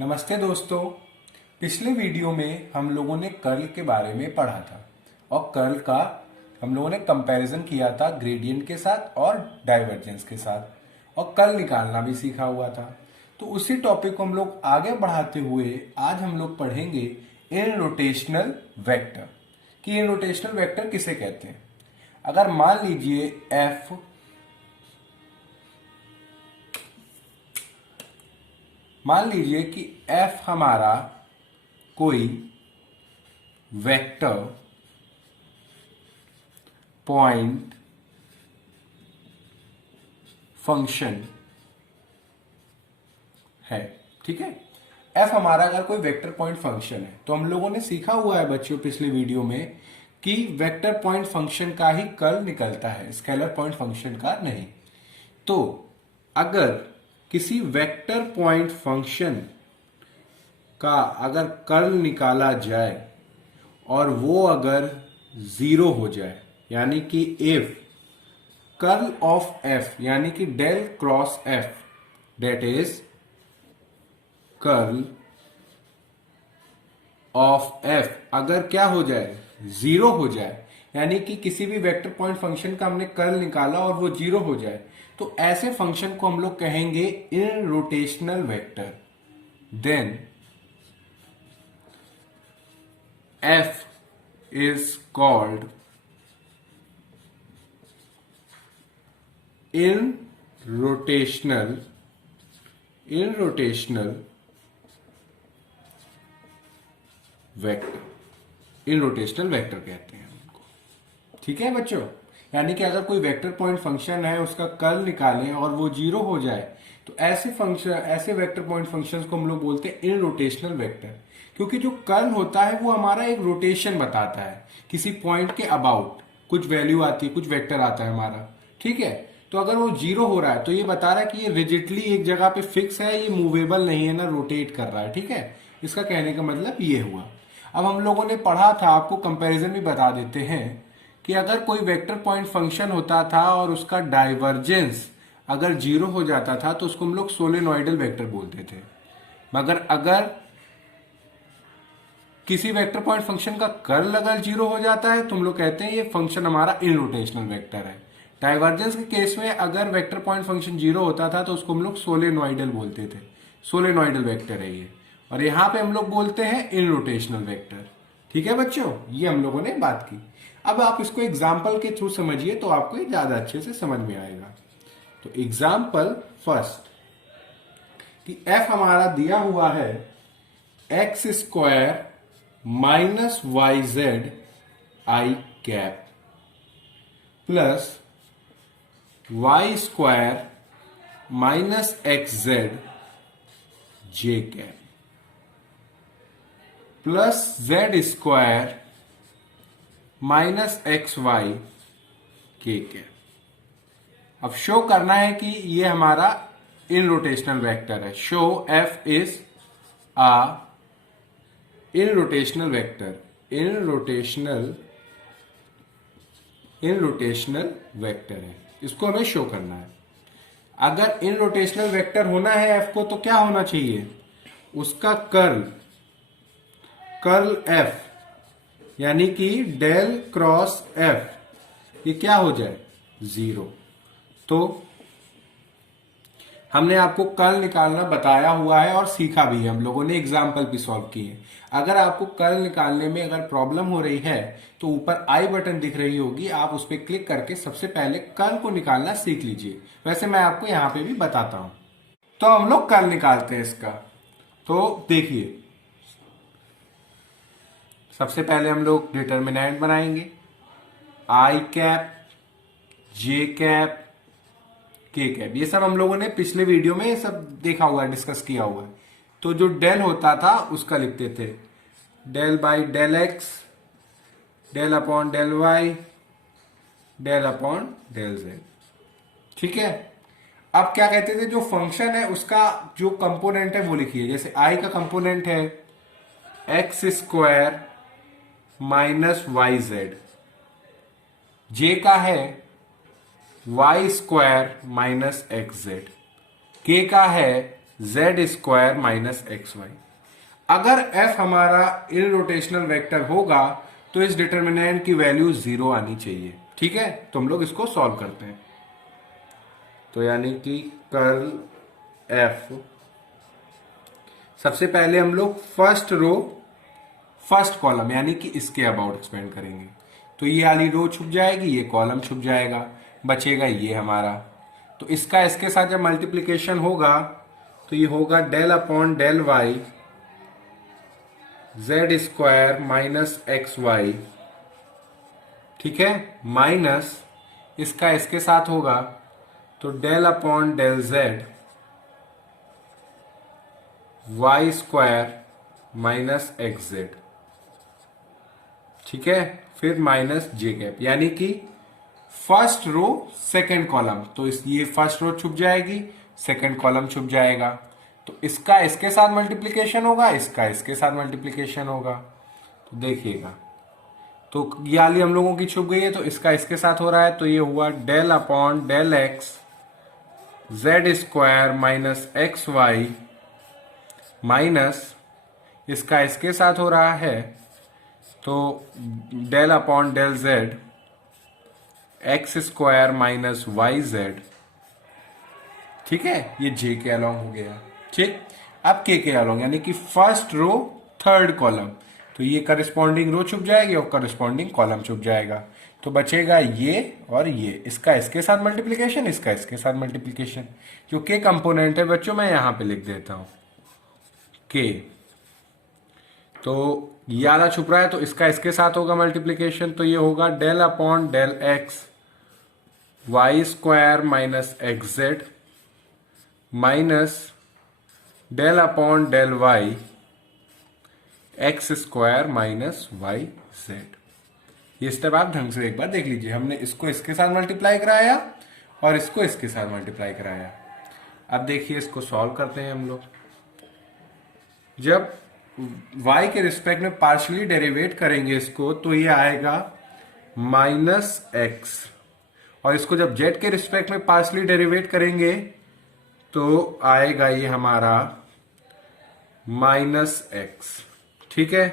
नमस्ते दोस्तों। पिछले वीडियो में हम लोगों ने कर्ल के बारे में पढ़ा था और कर्ल का हम लोगों ने कंपैरिजन किया था ग्रेडियंट के साथ और डाइवर्जेंस के साथ और कर्ल निकालना भी सीखा हुआ था। तो उसी टॉपिक को हम लोग आगे बढ़ाते हुए आज हम लोग पढ़ेंगे इररोटेशनल वेक्टर कि इररोटेशनल वेक्टर किसे कहते हैं। अगर मान लीजिए एफ मान लीजिए कि f हमारा कोई वेक्टर पॉइंट फंक्शन है। ठीक है, f हमारा अगर कोई वेक्टर पॉइंट फंक्शन है तो हम लोगों ने सीखा हुआ है बच्चों पिछले वीडियो में कि वेक्टर पॉइंट फंक्शन का ही कर्ल निकलता है, स्केलर पॉइंट फंक्शन का नहीं। तो अगर किसी वेक्टर पॉइंट फंक्शन का अगर कर्ल निकाला जाए और वो अगर जीरो हो जाए, यानी कि इफ कर्ल ऑफ एफ यानी कि del cross F that is curl of F अगर क्या हो जाए, जीरो हो जाए, यानी कि किसी भी वेक्टर पॉइंट फंक्शन का हमने कर्ल निकाला और वो जीरो हो जाए, तो ऐसे फंक्शन को हम लोग कहेंगे irrotational vector. Then F is called irrotational vector. Irrotational vector कहते हैं उनको। ठीक है बच्चों, यानी कि अगर कोई वेक्टर पॉइंट फंक्शन है उसका कर्ल निकालें और वो जीरो हो जाए तो ऐसे वेक्टर पॉइंट फंक्शंस को हम लोग बोलते हैं इररोटेशनल वेक्टर, क्योंकि जो कर्ल होता है वो हमारा एक रोटेशन बताता है किसी पॉइंट के अबाउट। कुछ वैल्यू आती है, कुछ वेक्टर आता है हमारा। ठीक है, तो अगर वो जीरो हो रहा है तो ये बता रहा है कि ये रिजिडली एक जगह पे फिक्स है, ये मूवेबल नहीं है, ना रोटेट कर रहा है। ठीक है, इसका कहने का मतलब ये हुआ। अब हम लोगों ने पढ़ा था, आपको कंपैरिजन भी बता देते हैं कि अगर कोई वेक्टर पॉइंट फंक्शन होता था और उसका डाइवर्जेंस अगर जीरो हो जाता था तो उसको हम लोग सोलेनोइडल वेक्टर बोलते थे। मगर अगर किसी वेक्टर पॉइंट फंक्शन का कर्ल अगर जीरो हो जाता है तो हम लोग कहते हैं ये फंक्शन हमारा इररोटेशनल वेक्टर है। डाइवर्जेंस के केस में अगर वेक्टर पॉइंट फंक्शन जीरो होता था तो उसको हम लोग सोलेनोइडल बोलते थे, सोलेनोइडल वेक्टर है ये। और यहां पे हम लोग बोलते हैं इररोटेशनल वेक्टर। ठीक है बच्चों, ये हम लोगों ने बात की। अब आप इसको एग्जाम्पल के थ्रू समझिए तो आपको ये ज्यादा अच्छे से समझ में आएगा। तो एग्जाम्पल फर्स्ट कि f हमारा दिया हुआ है x square minus y z i cap plus y square minus x z j cap plus z square minus x y k cap. अब शो करना है कि ये हमारा इररोटेशनल वेक्टर है। Show F is a irrotational vector. Irrotational vector है, इसको हमें शो करना है। अगर इररोटेशनल वेक्टर होना है एफ को तो क्या होना चाहिए, उसका कर्ल एफ यानी कि डेल क्रॉस एफ ये क्या हो जाए, जीरो। तो हमने आपको कर्ल निकालना बताया हुआ है और सीखा भी है, हम लोगों ने एग्जाम्पल भी सॉल्व किए। अगर आपको कर्ल निकालने में अगर प्रॉब्लम हो रही है तो ऊपर आई बटन दिख रही होगी, आप उस पर क्लिक करके सबसे पहले कर्ल को निकालना सीख लीजिए। वैसे मैं आपको यहां पे भी बताता हूं। तो हम लोग कर्ल निकालते हैं इसका। तो देखिए, सबसे पहले हम लोग डिटर्मिनेंट बनाएंगे, आई cap j cap k cap. ये सब हम लोगों ने पिछले वीडियो में सब देखा हुआ है, डिस्कस किया हुआ है। तो जो डेल होता था उसका लिखते थे del by del x, del upon del y, del upon del z. ठीक है, अब क्या कहते थे, जो फंक्शन है उसका जो कंपोनेंट है वो लिखिए। जैसे आई का कंपोनेंट है x square minus y z, j का है y square minus x z, k का है z square minus x y. अगर एफ हमारा इररोटेशनल वेक्टर होगा तो इस डिटर्मिनेंट की वैल्यू 0 आनी चाहिए। ठीक है, तो हम लोग इसको सॉल्व करते हैं। तो यानी कि कर्ल एफ, सबसे पहले हम लोग फर्स्ट रो फर्स्ट कॉलम यानी कि इसके अबाउट एक्सपेंड करेंगे। तो ये वाली रो छुप जाएगी, ये कॉलम छुप जाएगा, बचेगा ये हमारा। तो इसका इसके साथ जब मल्टीप्लिकेशन होगा तो ये होगा del upon del y z square minus x y. ठीक है, माइनस इसका इसके साथ होगा तो del upon del z y square minus x z. ठीक है, फिर माइनस जे कैप, यानी कि फर्स्ट रो सेकंड कॉलम। तो ये फर्स्ट रो छुप जाएगी, सेकंड कॉलम छुप जाएगा। तो इसका इसके साथ मल्टीप्लिकेशन होगा, इसका इसके साथ मल्टीप्लिकेशन होगा। तो देखिएगा, तो ये वाली हम लोगों की छुप गई है, तो इसका इसके साथ हो रहा है। तो ये हुआ del upon del x z square minus x y minus इसका इसके साथ हो रहा है तो del upon del z x square minus y z. ठीक है, ये जे के अलॉन्ग हो गया। ठीक, अब के अलॉन्ग यानी कि फर्स्ट रो थर्ड कॉलम। तो ये करस्पॉन्डिंग रो छुप जाएगी और करस्पॉन्डिंग कॉलम छुप जाएगा। तो बचेगा ये और ये, इसका इसके साथ मल्टीप्लिकेशन, इसका इसके साथ मल्टीप्लिकेशन। जो के कंपोनेंट है बच्चों मैं यहां पे लिख देता हूं के। तो ये आला छुप रहा है तो इसका इसके साथ होगा मल्टीप्लिकेशन। तो ये होगा del upon del x y square minus x z minus del upon del y x square minus y z. ये स्टेप आप ढंग से एक बार देख लीजिए। हमने इसको इसके साथ मल्टीप्लाई कराया और इसको इसके साथ मल्टीप्लाई कराया। अब देखिए इसको सॉल्व करते हैं हम लोग। जब y के रिस्पेक्ट में पार्शियली डेरिवेट करेंगे इसको तो ये आएगा माइनस एक्स, और इसको जब z के रिस्पेक्ट में पार्शियली डेरिवेट करेंगे तो आएगा ये हमारा माइनस एक्स। ठीक है,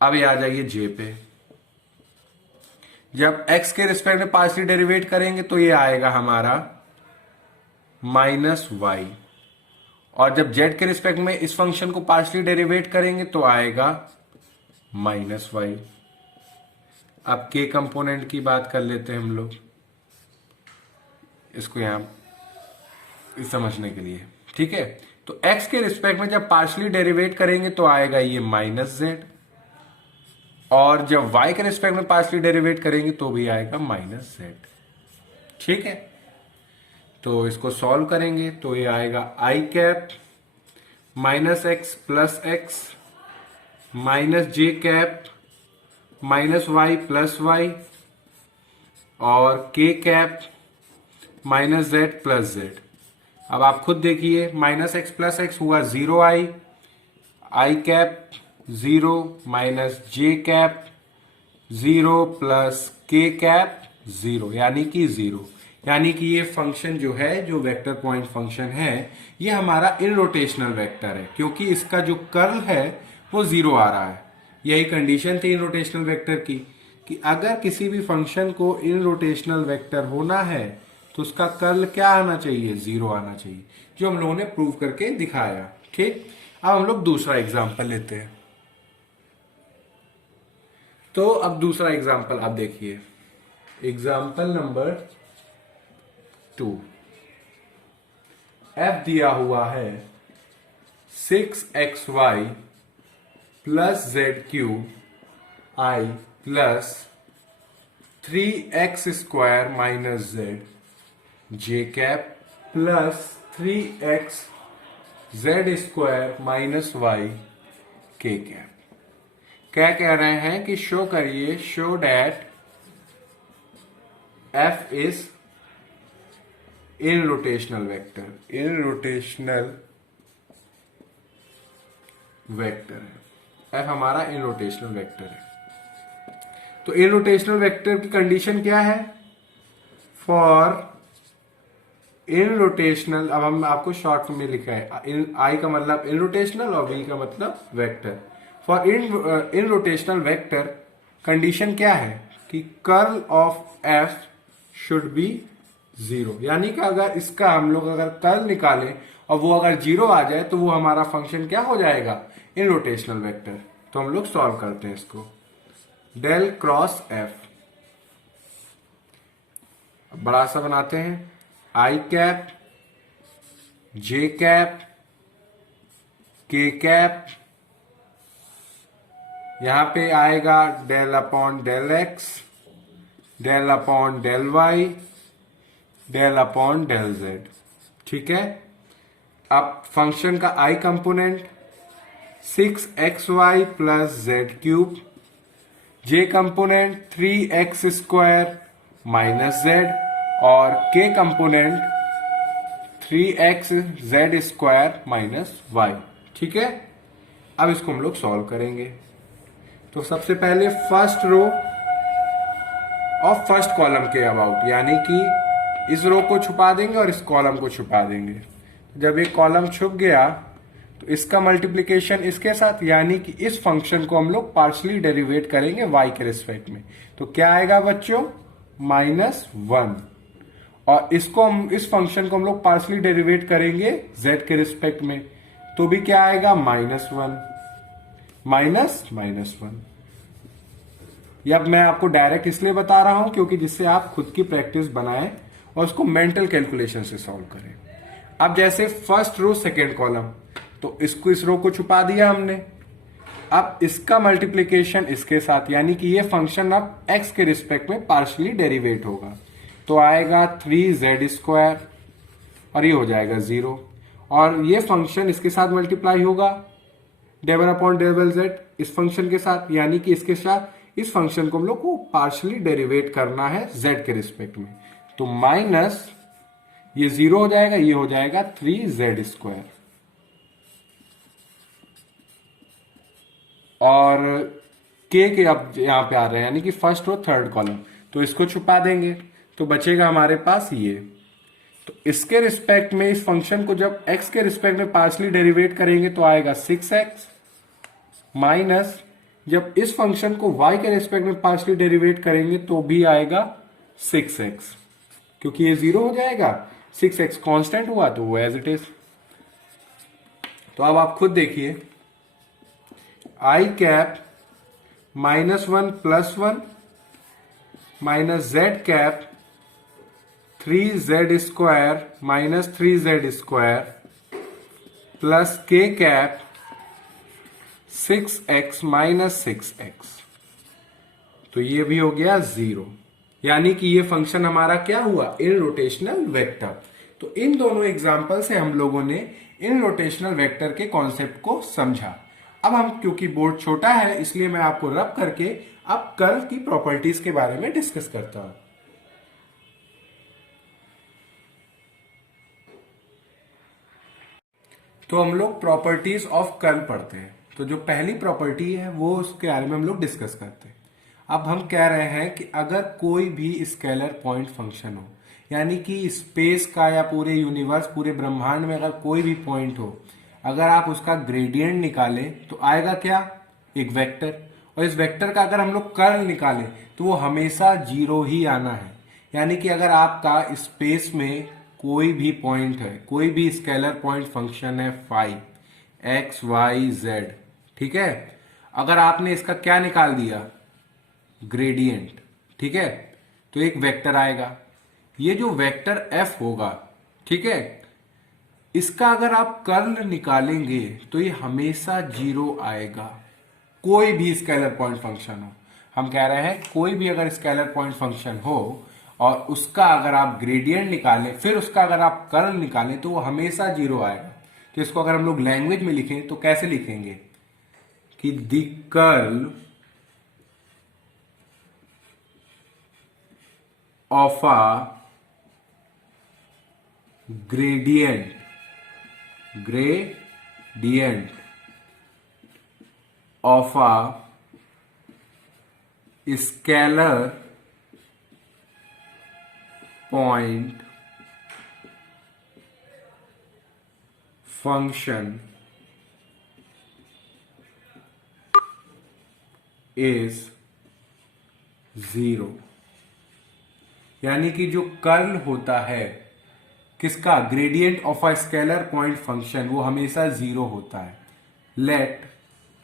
अब ये आ जाइए j पे। जब x के रिस्पेक्ट में पार्शियली डेरिवेट करेंगे तो ये आएगा हमारा माइनस वाई, और जब z के रिस्पेक्ट में इस फंक्शन को पार्शियली डेरिवेट करेंगे तो आएगा माइनस वाई। अब के कंपोनेंट की बात कर लेते हैं हम लोग, इसको यहां समझने के लिए। ठीक है, तो x के रिस्पेक्ट में जब पार्शियली डेरिवेट करेंगे तो आएगा ये माइनस जेड, और जब y के रिस्पेक्ट में पार्शियली डेरिवेट करेंगे तो भी आएगा माइनस जेड। ठीक है, तो इसको सॉल्व करेंगे तो ये आएगा i cap minus x plus x minus j cap minus y plus y और k cap minus z plus z. अब आप खुद देखिए, माइनस एक्स प्लस एक्स हुआ 0 आई cap 0 minus j cap 0 plus k cap 0 यानी कि 0। यानी कि ये फंक्शन जो है, जो वेक्टर पॉइंट फंक्शन है, ये हमारा इररोटेशनल वेक्टर है, क्योंकि इसका जो कर्ल है वो 0 आ रहा है। यही कंडीशन थी इररोटेशनल वेक्टर की कि अगर किसी भी फंक्शन को इररोटेशनल वेक्टर होना है तो उसका कर्ल क्या आना चाहिए, 0 आना चाहिए, जो हम लोगों ने प्रूव करके दिखाया। ठीक, अब हम लोग दूसरा एग्जाम्पल लेते हैं। तो अब दूसरा एग्जाम्पल आप देखिए, एग्जाम्पल नंबर 2। f दिया हुआ है 6xy plus z cube i plus 3x square minus z j cap plus 3x z square minus y k cap. क्या कह रहे हैं कि शो करिए, show that f is irrotational vector. Irrotational vector है, f हमारा इररोटेशनल वेक्टर है। तो इररोटेशनल वेक्टर की कंडीशन क्या है? फॉर इन रोटेशनल, अब हम आपको शॉर्ट में लिखा है, आई का मतलब इन रोटेशनल और वी का मतलब vector. For in rotational vector condition क्या है कि curl of F should be zero, यानी कि अगर इसका हम लोग अगर कर्ल निकालें और वो अगर जीरो आ जाए तो वो हमारा फंक्शन क्या हो जाएगा, इन रोटेशनल वेक्टर। तो हम लोग सॉल्व करते हैं इसको। डेल क्रॉस एफ बड़ा सा बनाते हैं, i cap j cap k cap, यहां पे आएगा del upon del x, del upon del y, del upon del z. ठीक है, अब फंक्शन का i component 6xy plus z cube, j component 3x square minus z और k component 3x z square minus y. ठीक है, अब इसको हम लोग सॉल्व करेंगे। तो सबसे पहले फर्स्ट रो और फर्स्ट कॉलम के अबाउट, यानी कि इस रो को छुपा देंगे और इस कॉलम को छुपा देंगे। जब एक कॉलम छुप गया तो इसका मल्टीप्लिकेशन इसके साथ, यानी कि इस फंक्शन को हम लोग पार्शली डेरिवेट करेंगे y के रिस्पेक्ट में। तो क्या आएगा बच्चों, -1। और इसको हम, इस फंक्शन को हम लोग पार्शली डेरिवेट करेंगे z के रिस्पेक्ट में, तो भी क्या आएगा, -1 -1। ये अब मैं आपको डायरेक्ट इसलिए बता रहा हूं क्योंकि जिससे आप खुद की प्रैक्टिस बनाएं और उसको मेंटल कैलकुलेशन से सॉल्व करें। अब जैसे फर्स्ट रो सेकेंड कॉलम, तो इसको, इस रो को छुपा दिया हमने। अब इसका मल्टीप्लीकेशन इसके साथ, यानी कि ये फंक्शन अब x के रिस्पेक्ट में पार्शियली डेरिवेट होगा, तो आएगा 3z स्क्वायर और ये हो जाएगा 0। और ये फंक्शन इसके साथ मल्टीप्लाई होगा डेल अपॉन डेल जेड इस फंक्शन के साथ, यानी कि इसके साथ इस फंक्शन को हम लोग को पार्शियली डेरिवेट करना है z के रिस्पेक्ट में। तो माइनस ये 0 हो जाएगा, ये हो जाएगा 3z स्क्वायर। और के अब यहां पे आ रहे हैं, यानी कि फर्स्ट और थर्ड कॉलम, तो इसको छुपा देंगे तो बचेगा हमारे पास ये। तो इसके रिस्पेक्ट में इस फंक्शन को जब x के रिस्पेक्ट में पार्शियली डेरिवेट करेंगे तो आएगा 6x, माइनस जब इस फंक्शन को y के रिस्पेक्ट में पार्शियली डेरिवेट करेंगे तो भी आएगा 6x, क्योंकि ये 0 हो जाएगा, 6x कांस्टेंट हुआ तो वो एज इट इज। तो अब आप खुद देखिए, i cap -1 + 1 minus z cap 3z square minus 3z square plus k cap 6x minus 6x, तो ये भी हो गया 0, यानी कि ये फंक्शन हमारा क्या हुआ, इन रोटेशनल वेक्टर। तो इन दोनों एग्जाम्पल से हम लोगों ने इन रोटेशनल वेक्टर के कॉन्सेप्ट को समझा। अब हम, क्योंकि बोर्ड छोटा है इसलिए मैं आपको रब करके अब कर्ल की प्रॉपर्टीज के बारे में डिस्कस करता हूं। तो हम लोग प्रॉपर्टीज ऑफ कर्ल पढ़ते हैं। तो जो पहली प्रॉपर्टी है वो उसके बारे में हम लोग डिस्कस करते हैं। अब हम कह रहे हैं कि अगर कोई भी स्केलर पॉइंट फंक्शन हो, यानी कि स्पेस का या पूरे यूनिवर्स, पूरे ब्रह्मांड में अगर कोई भी पॉइंट हो, अगर आप उसका ग्रेडियंट निकालें तो आएगा क्या, एक वेक्टर। और इस वेक्टर का अगर हम लोग कर्ल निकालें तो वो हमेशा 0 ही आना है। यानी कि अगर आपका स्पेस में कोई भी पॉइंट है, कोई भी स्केलर पॉइंट फंक्शन है फाई x y z, ठीक है, अगर आपने इसका क्या निकाल दिया, ग्रेडियंट, ठीक है, तो एक वेक्टर आएगा। ये जो वेक्टर f होगा, ठीक है, इसका अगर आप कर्ल निकालेंगे तो ये हमेशा 0 आएगा, कोई भी स्केलर पॉइंट फंक्शन हो। हम कह रहे हैं कोई भी अगर स्केलर पॉइंट फंक्शन हो और उसका अगर आप ग्रेडियंट निकालें, फिर उसका अगर आप कर्ल निकालें तो वो हमेशा 0 आएगा। तो इसको अगर हम लोग लैंग्वेज में लिखें तो कैसे लिखेंगे कि the curl of a gradient of a scalar point function is 0, यानी कि जो कर्ल होता है किसका, gradient of a scalar point function, वो हमेशा 0 होता है। लेट,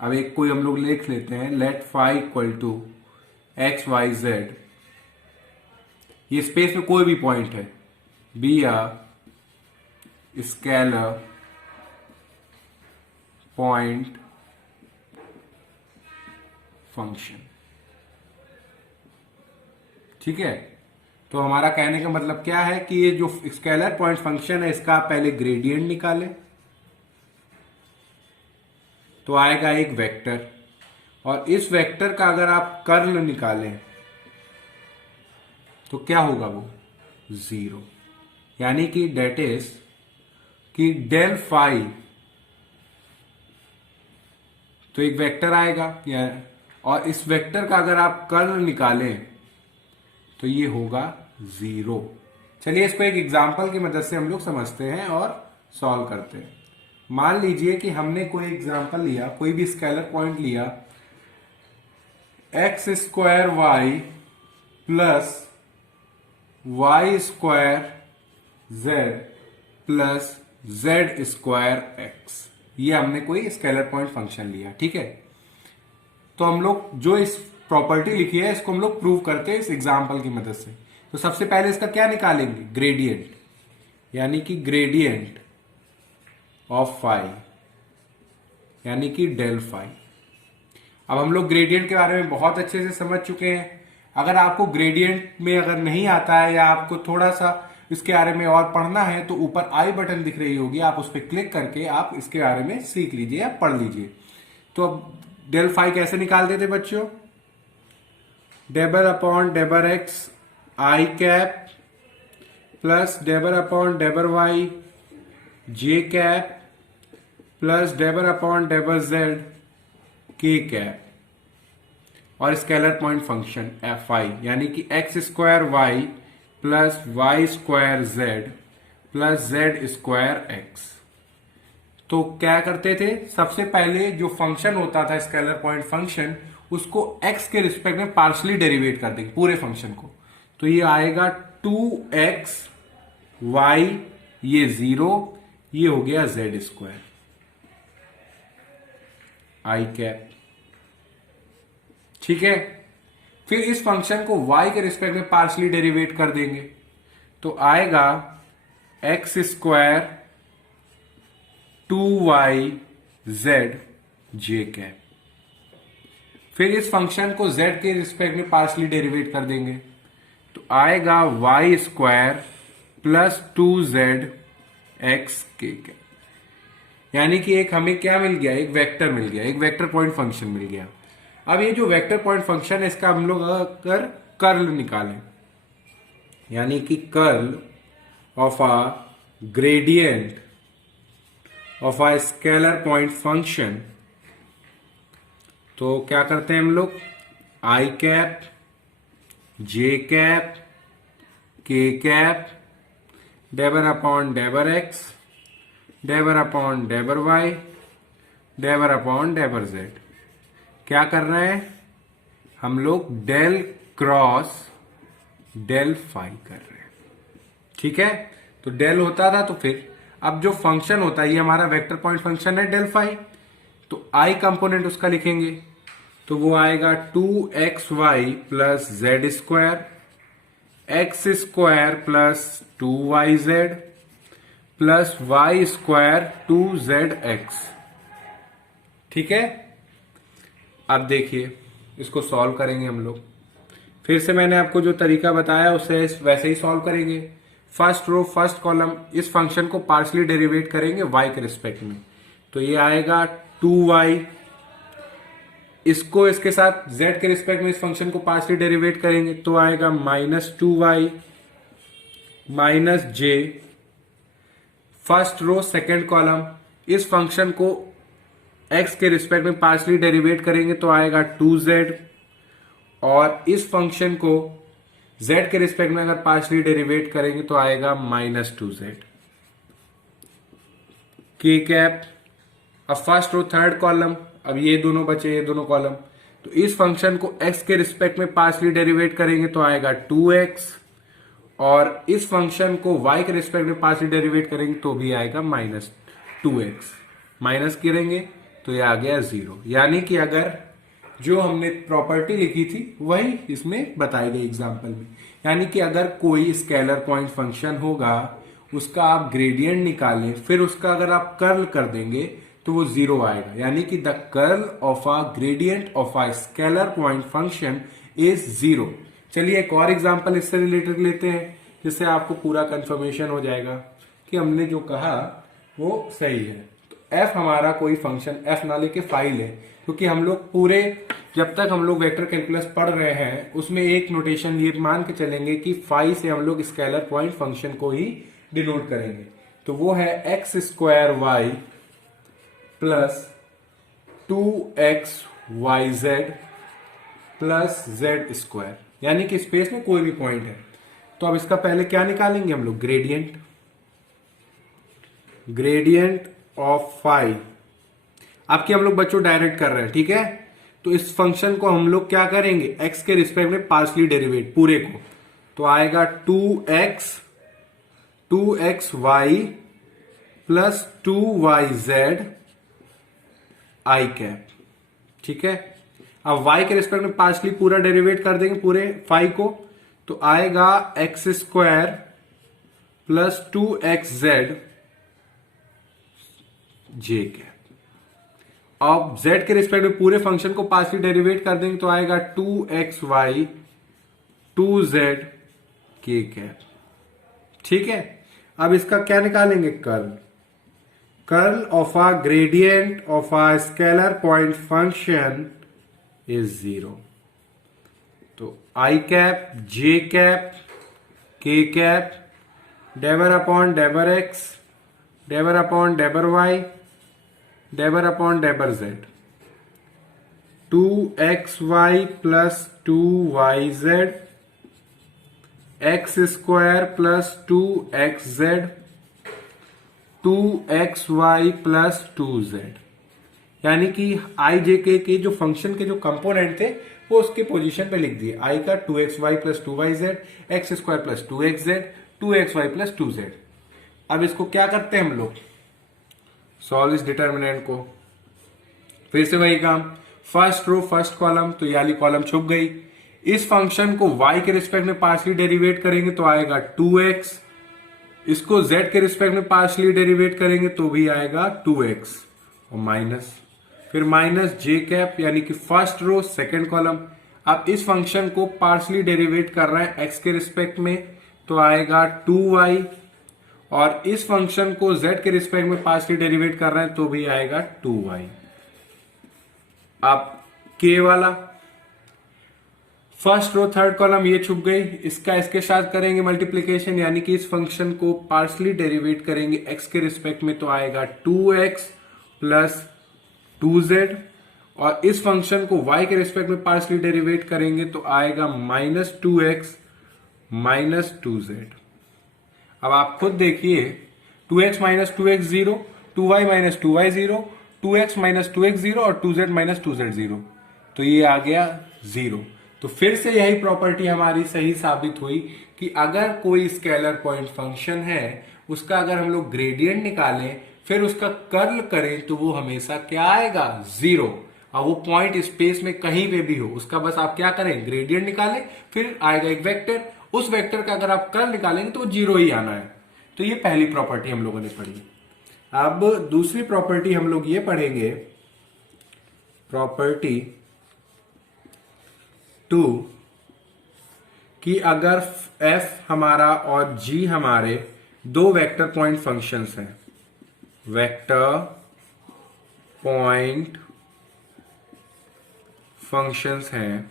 अब एक कोई हम लोग लिख लेते हैं, let phi equal to x y z, ये स्पेस में कोई भी पॉइंट है, be a scalar point function. ठीक है, तो हमारा कहने का मतलब क्या है कि ये जो स्केलर पॉइंट फंक्शन है इसका आप पहले ग्रेडियंट निकालें तो आएगा एक वेक्टर, और इस वेक्टर का अगर आप कर्ल निकालें तो क्या होगा, वो 0, यानी कि डेट इज कि डेल फाई, तो एक वेक्टर आएगा और इस वेक्टर का अगर आप कर्ल निकालें तो ये होगा 0। चलिए इसको एक एग्जांपल की मदद से हम लोग समझते हैं और सॉल्व करते हैं। मान लीजिए कि हमने कोई एग्जांपल लिया, कोई भी स्केलर पॉइंट लिया, x square y plus y square z plus z square x, ये हमने कोई स्केलर पॉइंट फंक्शन लिया। ठीक है, तो हम लोग जो इस प्रॉपर्टी लिखी है इसको हम लोग प्रूव करते हैं इस एग्जांपल की मदद से। तो सबसे पहले इसका क्या निकालेंगे, ग्रेडियंट, यानी कि ग्रेडियंट ऑफ फाई, यानी कि डेल फाई। अब हम लोग ग्रेडियंट के बारे में बहुत अच्छे से समझ चुके हैं। अगर आपको ग्रेडियंट में अगर नहीं आता है या आपको थोड़ा सा इसके बारे में और पढ़ना है तो ऊपर आई बटन दिख रही होगी, आप उस पर क्लिक करके आप इसके बारे में सीख लीजिए या पढ़ लीजिए। तो अब डेल फाई कैसे निकालते थे बच्चों, डेबर अपॉन डेबर एक्स आई कैप प्लस डेबर अपॉन डेबर वाई जे कैप प्लस डेबर अपॉन डेबर जेड के कैप, और scalar point function f i, यानी कि x square y plus y square z plus z square x. तो क्या करते थे, सबसे पहले जो फंक्शन होता था स्केलर पॉइंट फंक्शन, उसको x के रिस्पेक्ट में पार्शली डेरिवेट कर देंगे पूरे फंक्शन को। तो ये आएगा 2x y, ये 0, ये हो गया जेड स्क्वायर आई कैप। ठीक है, फिर इस फंक्शन को y के रिस्पेक्ट में पार्शली डेरिवेट कर देंगे तो आएगा x square 2y Z j cap. फिर इस फंक्शन को z के रिस्पेक्ट में पार्शली डेरिवेट कर देंगे तो आएगा y square plus 2z x के कैप, यानी कि एक हमें क्या मिल गया, एक वेक्टर मिल गया, एक वेक्टर पॉइंट फंक्शन मिल गया। अब ये जो वेक्टर पॉइंट फंक्शन है इसका हम लोग अगर कर्ल निकालें, यानी कि curl of a gradient of a scalar point function, तो क्या करते हैं हम लोग, i cap j cap k cap डेबर अपॉन डेबर एक्स डेबर अपॉन डेबर वाई डेबर अपॉन डेबर जेड। क्या कर रहे हैं हम लोग, डेल क्रॉस डेल फाई कर रहे हैं। ठीक है, तो डेल होता था, तो फिर अब जो फंक्शन होता है ये हमारा वेक्टर पॉइंट फंक्शन है डेल फाई, तो आई कंपोनेंट उसका लिखेंगे तो वो आएगा 2xy plus z square x square plus 2yz plus y square 2zx। ठीक है, अब देखिए इसको सॉल्व करेंगे हम लोग। फिर से मैंने आपको जो तरीका बताया उसे वैसे ही सॉल्व करेंगे। फर्स्ट रो फर्स्ट कॉलम, इस फंक्शन को पार्शली डेरिवेट करेंगे y के रिस्पेक्ट में, तो ये आएगा 2y, इसको इसके साथ z के रिस्पेक्ट में इस फंक्शन को पार्शली डेरिवेट करेंगे तो आएगा -2y minus j। First row second column, इस फंक्शन को x के रिस्पेक्ट में पार्शली डेरिवेट करेंगे तो आएगा 2z, और इस फंक्शन को z के रिस्पेक्ट में अगर पार्शली डेरिवेट करेंगे तो आएगा -2z। के कैप। अब फर्स्ट रो थर्ड कॉलम, अब ये दोनों बचे, ये दोनों कॉलम, तो इस फंक्शन को x के रिस्पेक्ट में पार्शली डेरिवेट करेंगे तो आएगा 2x, और इस फंक्शन को y के रिस्पेक्ट में पार्शली डेरिवेट करेंगे तो भी आएगा -2x। माइनस करेंगे तो ये आ गया 0। यानी कि अगर जो हमने प्रॉपर्टी लिखी थी वही इसमें बताई गई एग्जाम्पल में, यानी कि अगर कोई स्केलर पॉइंट फंक्शन होगा, उसका आप ग्रेडियंट निकालें, फिर उसका अगर आप कर्ल कर देंगे तो वो 0 आएगा। यानी कि the curl of a gradient of a scalar point function is 0। चलिए एक और एग्जांपल इससे रिलेटेड लेते हैं, जिससे आपको पूरा कंफर्मेशन हो जाएगा कि हमने जो कहा वो सही है। तो f हमारा कोई फंक्शन, f ना लेके फाइल है, क्योंकि हम लोग पूरे जब तक हम लोग वेक्टर कैलकुलस पढ़ रहे हैं उसमें एक नोटेशन ये मान के चलेंगे कि फाई से हम लोग स्केलर पॉइंट फंक्शन को ही डिनोट करेंगे। तो वो है x square y plus 2xyz plus z square, यानी कि स्पेस में कोई भी पॉइंट है। तो अब इसका पहले क्या निकालेंगे हम लोग, ग्रेडियंट ऑफ फाई। आपके हम लोग बच्चों डायरेक्ट कर रहे हैं, ठीक है। तो इस फंक्शन को हम लोग क्या करेंगे, x के रिस्पेक्ट में पार्शली डेरिवेट पूरे को, तो आएगा 2xy प्लस 2yz आई कैप, ठीक है। अब y के रिस्पेक्ट में पार्शली पूरा डेरिवेट कर देंगे पूरे फाई को, तो आएगा x स्क्वायर प्लस 2xz जे कैप। अब z के रिस्पेक्ट में पूरे फंक्शन को पार्शली डेरिवेट कर देंगे तो आएगा 2xy 2z के कैप, ठीक है। अब इसका क्या निकालेंगे, curl of a gradient of a scalar point function is 0। तो i cap j cap k cap डेबर अपॉन डेबर एक्स डेबर अपॉन डेबर वाई डेबर अपॉन डेबर z, 2xy plus 2yz x square plus 2xz 2xy plus 2z। यानी कि आई जे के जो फंक्शन के जो कंपोनेंट थे वो उसके पोजीशन पे लिख दिए। आई का 2xy plus 2yz x square plus 2xz 2xy plus 2z। अब इसको क्या करते हैं हम लोग, सॉल्व इस डिटर्मिनेंट को। फिर से वही काम, फर्स्ट रो फर्स्ट कॉलम, तो ये वाली कॉलम छुप गई। इस फंक्शन को y के रिस्पेक्ट में पार्शली डेरिवेट करेंगे तो आएगा 2x, इसको z के रिस्पेक्ट में पार्शली डेरिवेट करेंगे तो भी आएगा 2x, और माइनस, फिर माइनस जे कैप, यानी कि फर्स्ट रो सेकंड कॉलम। अब इस फंक्शन को पार्शली डेरिवेट कर रहे हैं x के रिस्पेक्ट में तो आएगा 2y, और इस फंक्शन को z के रिस्पेक्ट में पार्शली डेरिवेट कर रहे हैं तो भी आएगा 2y। अब k वाला फर्स्ट रो थर्ड कॉलम ये छुप गई, इसका इसके साथ करेंगे मल्टीप्लीकेशन, यानी कि इस फंक्शन को पार्शली डेरिवेट करेंगे x के रिस्पेक्ट में तो आएगा 2x प्लस 2z, और इस फंक्शन को y के रिस्पेक्ट में पार्शली डेरिवेट करेंगे तो आएगा -2x माइनस 2z। अब आप खुद देखिए, 2x minus 2x 0, 2y minus 2y 0, 2x minus 2x 0 और 2z माइनस 2z 0, तो ये आ गया 0। तो फिर से यही प्रॉपर्टी हमारी सही साबित हुई कि अगर कोई स्केलर पॉइंट फंक्शन है, उसका अगर हम लोग ग्रेडियंट निकालें फिर उसका कर्ल करें तो वो हमेशा क्या आएगा, 0। और वो पॉइंट स्पेस में कहीं पे भी हो, उसका बस आप क्या करें, ग्रेडियंट निकालें, फिर आएगा एक वेक्टर, उस वेक्टर का अगर आप कर्ल निकालेंगे तो वो 0 ही आना है। तो ये पहली प्रॉपर्टी हम लोगों ने पढ़ी। अब दूसरी प्रॉपर्टी हम लोग ये पढ़ेंगे, प्रॉपर्टी 2, कि अगर f हमारा और g हमारे दो वेक्टर पॉइंट फंक्शंस हैं, वेक्टर पॉइंट फंक्शंस हैं,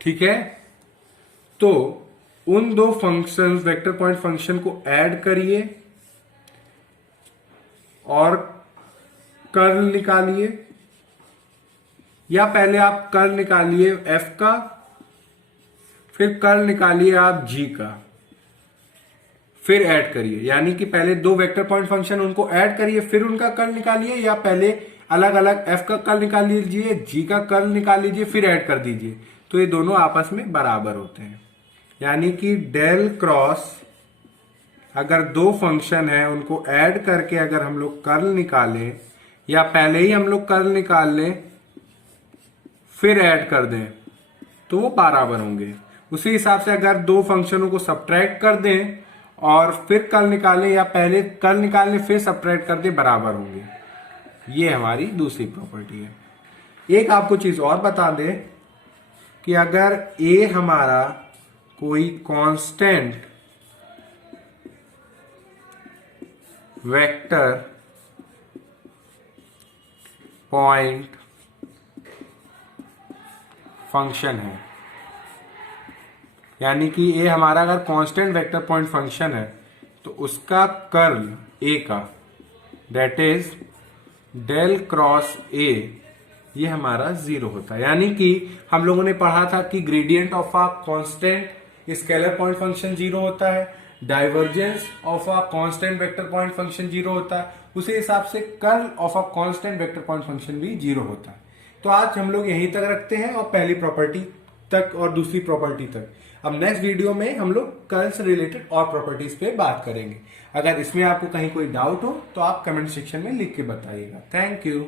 ठीक है, तो उन दो फंक्शंस वेक्टर पॉइंट फंक्शन को ऐड करिए और कर्ल निकालिए, या पहले आप कर्ल निकालिए f का, फिर कर्ल निकालिए आप g का, फिर ऐड करिए, यानी कि पहले दो वेक्टर पॉइंट फंक्शन उनको ऐड करिए फिर उनका कर्ल निकालिए, या पहले अलग अलग एफ का कर्ल निकाल लीजिए, जी का कर्ल निकाल लीजिए, फिर ऐड कर दीजिए, तो ये दोनों आपस में बराबर होते हैं। यानी कि डेल क्रॉस अगर दो फंक्शन है उनको ऐड करके अगर हम लोग कर्ल निकालें, या पहले ही हम लोग कर्ल निकाल लें फिर ऐड कर दें, तो वो बराबर होंगे। उसी हिसाब से अगर दो फंक्शनों को सब्ट्रैक्ट कर दें और फिर कर्ल निकालें, या पहले कर्ल निकाल लें फिर सब्ट्रैक्ट कर दें, बराबर होंगे। ये हमारी दूसरी प्रॉपर्टी है। एक आपको चीज और बता दें कि अगर ए हमारा कोई कांस्टेंट वेक्टर पॉइंट फंक्शन है, यानी कि ए हमारा अगर कांस्टेंट वेक्टर पॉइंट फंक्शन है, तो उसका कर्ल ए का, that is del cross A, ये हमारा जीरो होता है। यानी कि हम लोगों ने पढ़ा था कि gradient of a constant scalar point function zero होता है, divergence of a constant vector point function zero होता है, उसी हिसाब से curl of a constant vector point function भी जीरो होता है। तो आज हम लोग यहीं तक रखते हैं, और पहली प्रॉपर्टी तक और दूसरी प्रॉपर्टी तक। अब नेक्स्ट वीडियो में हम लोग कर्ल से रिलेटेड और प्रॉपर्टीज पे बात करेंगे। अगर इसमें आपको कहीं कोई डाउट हो तो आप कमेंट सेक्शन में लिख के बताइएगा। Thank you.